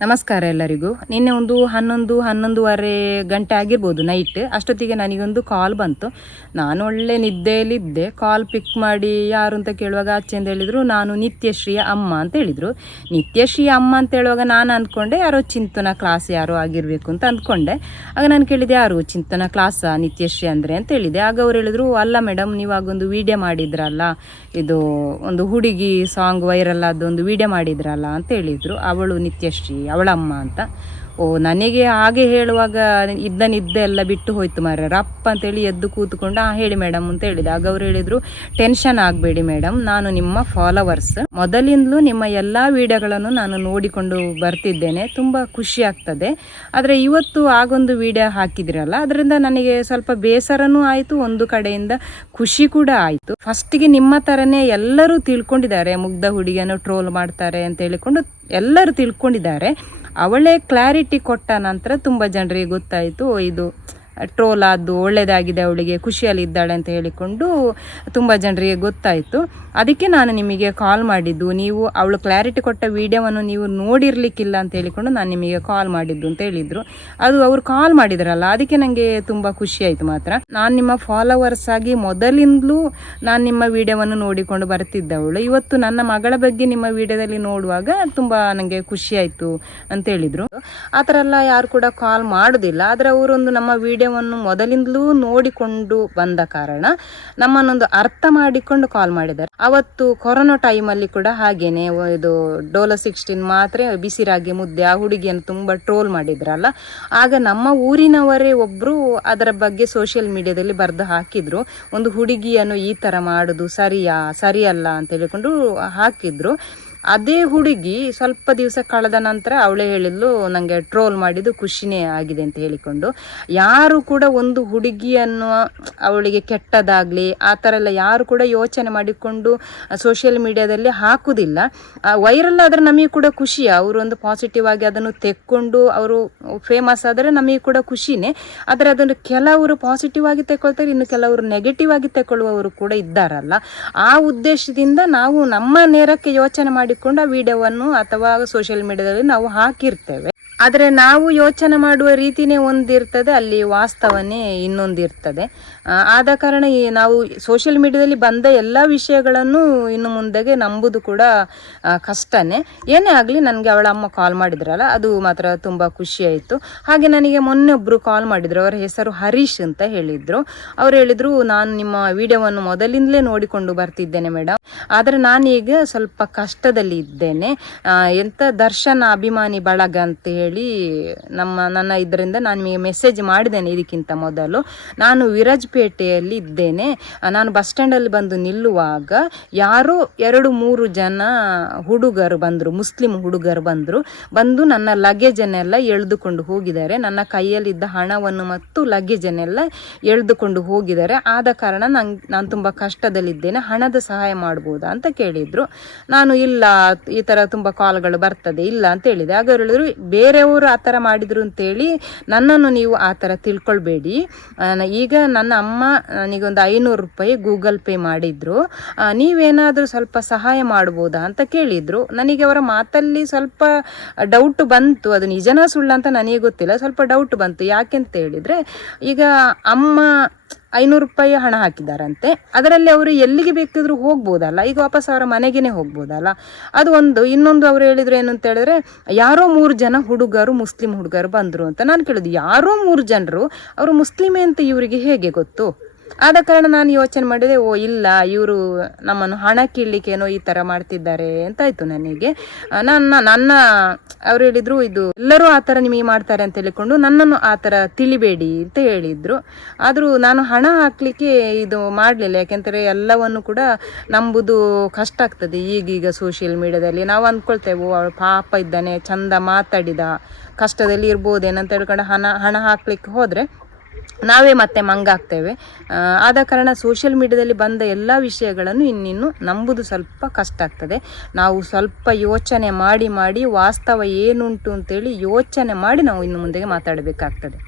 ನಮಸ್ಕಾರ ಎಲ್ಲರಿಗೂ. ನಿನ್ನೆ ಒಂದು 11-11:30 ಗಂಟೆ ಆಗಿರ್ಬೋದು ನೈಟ್. ಅಷ್ಟೊತ್ತಿಗೆ ನನಗೊಂದು ಕಾಲ್ ಬಂತು. ನಾನು ಒಳ್ಳೆ ನಿದ್ದೆಯಲ್ಲಿದ್ದೆ. ಕಾಲ್ ಪಿಕ್ ಮಾಡಿ ಯಾರು ಅಂತ ಕೇಳುವಾಗ ಆಚೆಂದು ಹೇಳಿದರು, ನಾನು ನಿತ್ಯಶ್ರೀಯ ಅಮ್ಮ ಅಂತ ಹೇಳಿದರು. ನಿತ್ಯಶ್ರೀಯ ಅಮ್ಮ ಅಂತ ಹೇಳುವಾಗ ನಾನು ಅಂದ್ಕೊಂಡೆ ಯಾರೋ ಚಿಂತನ ಕ್ಲಾಸ್ ಯಾರೋ ಆಗಿರಬೇಕು ಅಂತ ಅಂದ್ಕೊಂಡೆ. ಆಗ ನಾನು ಕೇಳಿದೆ, ಯಾರು ಚಿಂತನ ಕ್ಲಾಸಾ ನಿತ್ಯಶ್ರೀ ಅಂದರೆ ಅಂತ ಹೇಳಿದೆ. ಆಗ ಅವ್ರು ಹೇಳಿದರು, ಅಲ್ಲ ಮೇಡಮ್, ನೀವಾಗೊಂದು ವಿಡಿಯೋ ಮಾಡಿದ್ರಲ್ಲ, ಇದು ಒಂದು ಹುಡುಗಿ ಸಾಂಗ್ ವೈರಲ್ ಆದೊಂದು ವಿಡಿಯೋ ಮಾಡಿದ್ರಲ್ಲ ಅಂತ ಹೇಳಿದರು. ಅವಳು ನಿತ್ಯಶ್ರೀ, ಅವಳಮ್ಮ ಅಂತ. ನನಗೆ ಹಾಗೆ ಹೇಳುವಾಗ ನಿದ್ದೆ ಎಲ್ಲ ಬಿಟ್ಟು ಹೋಯ್ತು ಮಾರ್ರೆ. ರಪ್ಪ ಅಂತೇಳಿ ಎದ್ದು ಕೂತ್ಕೊಂಡು ಹೇಳಿ ಮೇಡಮ್ ಅಂತ ಹೇಳಿದೆ. ಆಗ ಅವ್ರು ಹೇಳಿದರು, ಟೆನ್ಷನ್ ಆಗಬೇಡಿ ಮೇಡಮ್, ನಾನು ನಿಮ್ಮ ಫಾಲೋವರ್ಸ್. ಮೊದಲಿಂದಲೂ ನಿಮ್ಮ ಎಲ್ಲ ವಿಡಿಯೋಗಳನ್ನು ನಾನು ನೋಡಿಕೊಂಡು ಬರ್ತಿದ್ದೇನೆ. ತುಂಬ ಖುಷಿ ಆಗ್ತದೆ. ಆದರೆ ಇವತ್ತು ಆಗೊಂದು ವಿಡಿಯೋ ಹಾಕಿದಿರಲ್ಲ, ಅದರಿಂದ ನನಗೆ ಸ್ವಲ್ಪ ಬೇಸರನೂ ಆಯಿತು, ಒಂದು ಕಡೆಯಿಂದ ಖುಷಿ ಕೂಡ ಆಯಿತು. ಫಸ್ಟಿಗೆ ನಿಮ್ಮ ಥರನೇ ಎಲ್ಲರೂ ತಿಳ್ಕೊಂಡಿದ್ದಾರೆ, ಮುಗ್ಧ ಹುಡುಗಿಯನ್ನು ಟ್ರೋಲ್ ಮಾಡ್ತಾರೆ ಅಂತ ಹೇಳಿಕೊಂಡು ಎಲ್ಲರೂ ತಿಳ್ಕೊಂಡಿದ್ದಾರೆ. ಅವಳೇ ಕ್ಲಾರಿಟಿ ಕೊಟ್ಟ ನಂತರ ತುಂಬ ಜನರಿಗೆ ಗೊತ್ತಾಯಿತು, ಇದು ಟ್ರೋಲ್ ಆದ್ದು ಒಳ್ಳೆಯದಾಗಿದೆ, ಅವಳಿಗೆ ಖುಷಿಯಲ್ಲಿದ್ದಾಳೆ ಅಂತ ಹೇಳಿಕೊಂಡು ತುಂಬ ಜನರಿಗೆ ಗೊತ್ತಾಯಿತು. ಅದಕ್ಕೆ ನಾನು ನಿಮಗೆ ಕಾಲ್ ಮಾಡಿದ್ದು. ನೀವು ಅವಳು ಕ್ಲಾರಿಟಿ ಕೊಟ್ಟ ವಿಡಿಯೋವನ್ನು ನೀವು ನೋಡಿರಲಿಕ್ಕಿಲ್ಲ ಅಂತ ಹೇಳಿಕೊಂಡು ನಾನು ನಿಮಗೆ ಕಾಲ್ ಮಾಡಿದ್ದು ಅಂತ ಹೇಳಿದರು. ಅದು ಅವರು ಕಾಲ್ ಮಾಡಿದ್ರಲ್ಲ, ಅದಕ್ಕೆ ನನಗೆ ತುಂಬ ಖುಷಿಯಾಯಿತು ಮಾತ್ರ. ನಾನು ನಿಮ್ಮ ಫಾಲೋವರ್ಸ್ ಆಗಿ ಮೊದಲಿಂದಲೂ ನಾನು ನಿಮ್ಮ ವಿಡಿಯೋವನ್ನು ನೋಡಿಕೊಂಡು ಬರ್ತಿದ್ದವಳು. ಇವತ್ತು ನನ್ನ ಮಗಳ ಬಗ್ಗೆ ನಿಮ್ಮ ವಿಡಿಯೋದಲ್ಲಿ ನೋಡುವಾಗ ತುಂಬ ನನಗೆ ಖುಷಿಯಾಯಿತು ಅಂತ ಹೇಳಿದರು. ಆ ಥರ ಎಲ್ಲ ಯಾರು ಕೂಡ ಕಾಲ್ ಮಾಡೋದಿಲ್ಲ. ಆದರೆ ಅವರೊಂದು ನಮ್ಮ ವಿಡಿಯೋವನ್ನು ಮೊದಲಿಂದಲೂ ನೋಡಿಕೊಂಡು ಬಂದ ಕಾರಣ ನಮ್ಮನ್ನೊಂದು ಅರ್ಥ ಮಾಡಿಕೊಂಡು ಕಾಲ್ ಮಾಡಿದ್ದಾರೆ. ಅವತ್ತು ಕೊರೋನಾ ಟೈಮಲ್ಲಿ ಕೂಡ ಹಾಗೇನೆ, ಇದು ಡೋಲೋ 16 ಮಾತ್ರ ಬಿಸಿ ರಾಗಿ ಮುದ್ದೆ ಆ ಹುಡುಗಿಯನ್ನು ತುಂಬ ಟ್ರೋಲ್ ಮಾಡಿದ್ರಲ್ಲ, ಆಗ ನಮ್ಮ ಊರಿನವರೇ ಒಬ್ಬರು ಅದರ ಬಗ್ಗೆ ಸೋಷಿಯಲ್ ಮೀಡಿಯಾದಲ್ಲಿ ಬರೆದು ಹಾಕಿದ್ರು, ಒಂದು ಹುಡುಗಿಯನ್ನು ಈ ಥರ ಮಾಡೋದು ಸರಿಯಲ್ಲ ಅಂತ ಹೇಳಿಕೊಂಡು ಹಾಕಿದ್ರು. ಅದೇ ಹುಡುಗಿ ಸ್ವಲ್ಪ ದಿವಸ ಕಳೆದ ನಂತರ ಅವಳೇ ಹೇಳಿದ್ಲು, ನನಗೆ ಟ್ರೋಲ್ ಮಾಡಿದ್ದು ಖುಷಿನೇ ಆಗಿದೆ ಅಂತ ಹೇಳಿಕೊಂಡು. ಯಾರು ಕೂಡ ಒಂದು ಹುಡುಗಿಯನ್ನು ಅವಳಿಗೆ ಕೆಟ್ಟದಾಗಲಿ ಆ ಥರ ಎಲ್ಲ ಯಾರು ಕೂಡ ಯೋಚನೆ ಮಾಡಿಕೊಂಡು ಸೋಷಿಯಲ್ ಮೀಡಿಯಾದಲ್ಲಿ ಹಾಕುವುದಿಲ್ಲ. ವೈರಲ್ ಆದರೆ ನಮಗೆ ಕೂಡ ಖುಷಿ, ಅವರು ಒಂದು ಪಾಸಿಟಿವ್ ಆಗಿ ಅದನ್ನು ತೆಕ್ಕೊಂಡು ಅವರು ಫೇಮಸ್ ಆದರೆ ನಮಗೆ ಕೂಡ ಖುಷಿನೇ. ಆದರೆ ಅದನ್ನು ಕೆಲವರು ಪಾಸಿಟಿವ್ ಆಗಿ ತೆಕ್ಕೊಳ್ತಾರೆ, ಇನ್ನು ಕೆಲವರು ನೆಗೆಟಿವ್ ಆಗಿ ತೆಕ್ಕೊಳ್ಳುವವರು ಕೂಡ ಇದ್ದಾರಲ್ಲ. ಆ ಉದ್ದೇಶದಿಂದ ನಾವು ನಮ್ಮ ನೇರಕ್ಕೆ ಯೋಚನೆ ಮಾಡಿಕೊಂಡು ಆ ವಿಡಿಯೋವನ್ನು ಅಥವಾ ಸೋಷಿಯಲ್ ಮೀಡಿಯಾದಲ್ಲಿ ನಾವು ಹಾಕಿರ್ತೇವೆ. ಆದರೆ ನಾವು ಯೋಚನೆ ಮಾಡುವ ರೀತಿನೇ ಒಂದಿರ್ತದೆ, ಅಲ್ಲಿ ವಾಸ್ತವನೇ ಇನ್ನೊಂದಿರ್ತದೆ. ಆದ ಕಾರಣ ನಾವು ಸೋಷಿಯಲ್ ಮೀಡಿಯಾದಲ್ಲಿ ಬಂದ ಎಲ್ಲ ವಿಷಯಗಳನ್ನು ಇನ್ನು ಮುಂದೆಗೆ ನಂಬುದು ಕೂಡ ಕಷ್ಟನೇ. ಏನೇ ಆಗಲಿ, ನನಗೆ ಅವಳ ಅಮ್ಮ ಕಾಲ್ ಮಾಡಿದ್ರಲ್ಲ, ಅದು ಮಾತ್ರ ತುಂಬ ಖುಷಿಯಾಯಿತು. ಹಾಗೆ ನನಗೆ ಮೊನ್ನೆ ಒಬ್ಬರು ಕಾಲ್ ಮಾಡಿದರು, ಅವರ ಹೆಸರು ಹರೀಶ್ ಅಂತ ಹೇಳಿದರು. ಅವ್ರು ಹೇಳಿದರು, ನಾನು ನಿಮ್ಮ ವಿಡಿಯೋವನ್ನು ಮೊದಲಿಂದಲೇ ನೋಡಿಕೊಂಡು ಬರ್ತಿದ್ದೇನೆ ಮೇಡಮ್, ಆದರೆ ನಾನೀಗ ಸ್ವಲ್ಪ ಕಷ್ಟದಲ್ಲಿ ಇದ್ದೇನೆ. ಎಂಥ ದರ್ಶನ ಅಭಿಮಾನಿ ಬಳಗ ಅಂತ ಹೇಳಿ ನನ್ನ ಇದರಿಂದ ನಾನು ನಿಮಗೆ ಮೆಸೇಜ್ ಮಾಡಿದ್ದೇನೆ. ಇದಕ್ಕಿಂತ ಮೊದಲು ನಾನು ವಿರಾಜಪೇಟೆಯಲ್ಲಿ ಇದ್ದೇನೆ. ನಾನು ಬಸ್ ಸ್ಟ್ಯಾಂಡಲ್ಲಿ ಬಂದು ನಿಲ್ಲುವಾಗ ಯಾರೋ 2-3 ಜನ ಹುಡುಗರು ಬಂದರು, ಮುಸ್ಲಿಂ ಹುಡುಗರು ಬಂದು ನನ್ನ ಲಗೇಜನ್ನೆಲ್ಲ ಎಳೆದುಕೊಂಡು ಹೋಗಿದ್ದಾರೆ. ನನ್ನ ಕೈಯಲ್ಲಿದ್ದ ಹಣವನ್ನು ಮತ್ತು ಲಗೇಜನ್ನೆಲ್ಲ ಎಳೆದುಕೊಂಡು ಹೋಗಿದ್ದಾರೆ. ಆದ ಕಾರಣ ನಾನು ತುಂಬ ಕಷ್ಟದಲ್ಲಿದ್ದೇನೆ, ಹಣದ ಸಹಾಯ ಮಾಡ್ಬೋದಾ ಅಂತ ಕೇಳಿದರು. ನಾನು ಇಲ್ಲ, ಈ ಥರ ತುಂಬ ಕಾಲ್ಗಳು ಬರ್ತದೆ, ಇಲ್ಲ ಅಂತ ಹೇಳಿದೆ. ಆಗ ಹೇಳಿದ್ರು, ಬೇರೆಯವರು ಆ ಥರ ಮಾಡಿದರು ಅಂತೇಳಿ ನನ್ನನ್ನು ನೀವು ಆ ಥರ ತಿಳ್ಕೊಳ್ಬೇಡಿ. ಈಗ ನನ್ನ ಅಮ್ಮ ನನಗೊಂದು 500 ರೂಪಾಯಿ ಗೂಗಲ್ ಪೇ ಮಾಡಿದ್ರು, ನೀವೇನಾದರೂ ಸ್ವಲ್ಪ ಸಹಾಯ ಮಾಡ್ಬೋದಾ ಅಂತ ಕೇಳಿದರು. ನನಗೆ ಅವರ ಮಾತಲ್ಲಿ ಸ್ವಲ್ಪ ಡೌಟ್ ಬಂತು, ಅದು ನಿಜನಾ ಸುಳ್ಳ ಅಂತ ನನಗೆ ಗೊತ್ತಿಲ್ಲ, ಸ್ವಲ್ಪ ಡೌಟ್ ಬಂತು. ಯಾಕೆಂತ ಹೇಳಿದರೆ, ಈಗ ಅಮ್ಮ 500 ರೂಪಾಯಿ ಹಣ ಹಾಕಿದ್ದಾರಂತೆ, ಅದರಲ್ಲಿ ಅವರು ಎಲ್ಲಿಗೆ ಬೇಕಾದರೂ ಹೋಗ್ಬೋದಲ್ಲ, ಈಗ ವಾಪಸ್ ಅವರ ಮನೆಗೇ ಹೋಗ್ಬೋದಲ್ಲ, ಅದು ಒಂದು. ಇನ್ನೊಂದು ಅವರು ಹೇಳಿದ್ರು ಏನು ಅಂತ ಹೇಳಿದ್ರೆ, ಯಾರೋ 3 ಜನ ಹುಡುಗರು, ಮುಸ್ಲಿಂ ಹುಡುಗರು ಬಂದರು ಅಂತ. ನಾನು ಕೇಳಿದ್ದು, ಯಾರೋ 3 ಜನರು ಅವರು ಮುಸ್ಲಿಮೇ ಅಂತ ಇವರಿಗೆ ಹೇಗೆ ಗೊತ್ತು? ಆದ ಕಾರಣ ನಾನು ಯೋಚನೆ ಮಾಡಿದೆ, ಇಲ್ಲ, ಇವರು ನಮ್ಮನ್ನು ಹಣ ಕೀಳ್ಲಿಕ್ಕೇನೋ ಈ ಥರ ಮಾಡ್ತಿದ್ದಾರೆ ಅಂತಾಯಿತು ನನಗೆ. ನನ್ನ ಅವ್ರು ಹೇಳಿದರು, ಇದು ಎಲ್ಲರೂ ಆ ಥರ ನಿಮಗೆ ಮಾಡ್ತಾರೆ ಅಂತ ಹೇಳಿಕೊಂಡು ನನ್ನನ್ನು ಆ ಥರ ತಿಳಿಬೇಡಿ ಅಂತ ಹೇಳಿದರು. ಆದರೂ ನಾನು ಹಣ ಹಾಕಲಿಕ್ಕೆ ಇದು ಮಾಡಲಿಲ್ಲ, ಯಾಕೆಂದರೆ ಎಲ್ಲವನ್ನು ಕೂಡ ನಂಬುದು ಕಷ್ಟ ಆಗ್ತದೆ ಈಗೀಗ ಸೋಷಿಯಲ್ ಮೀಡಿಯಾದಲ್ಲಿ. ನಾವು ಅಂದ್ಕೊಳ್ತೇವೆ, ಅವಳು ಪಾಪ ಇದ್ದಾನೆ, ಚಂದ ಮಾತಾಡಿದ, ಕಷ್ಟದಲ್ಲಿ ಇರ್ಬೋದೇನಂತ ಹೇಳ್ಕೊಂಡು ಹಣ ಹಾಕ್ಲಿಕ್ಕೆ ಹೋದರೆ ನಾವೇ ಮತ್ತೆ ಮಂಗಾಗ್ತೇವೆ. ಆದ ಕಾರಣ ಸೋಷಿಯಲ್ ಮೀಡಿಯಾದಲ್ಲಿ ಬಂದ ಎಲ್ಲ ವಿಷಯಗಳನ್ನು ಇನ್ನಿನ್ನು ನಂಬುದು ಸ್ವಲ್ಪ ಕಷ್ಟ ಆಗ್ತದೆ. ನಾವು ಸ್ವಲ್ಪ ಯೋಚನೆ ಮಾಡಿ ವಾಸ್ತವ ಏನುಂಟು ಅಂತೇಳಿ ಯೋಚನೆ ಮಾಡಿ ನಾವು ಇನ್ನು ಮುಂದೆಗೆ ಮಾತಾಡಬೇಕಾಗ್ತದೆ.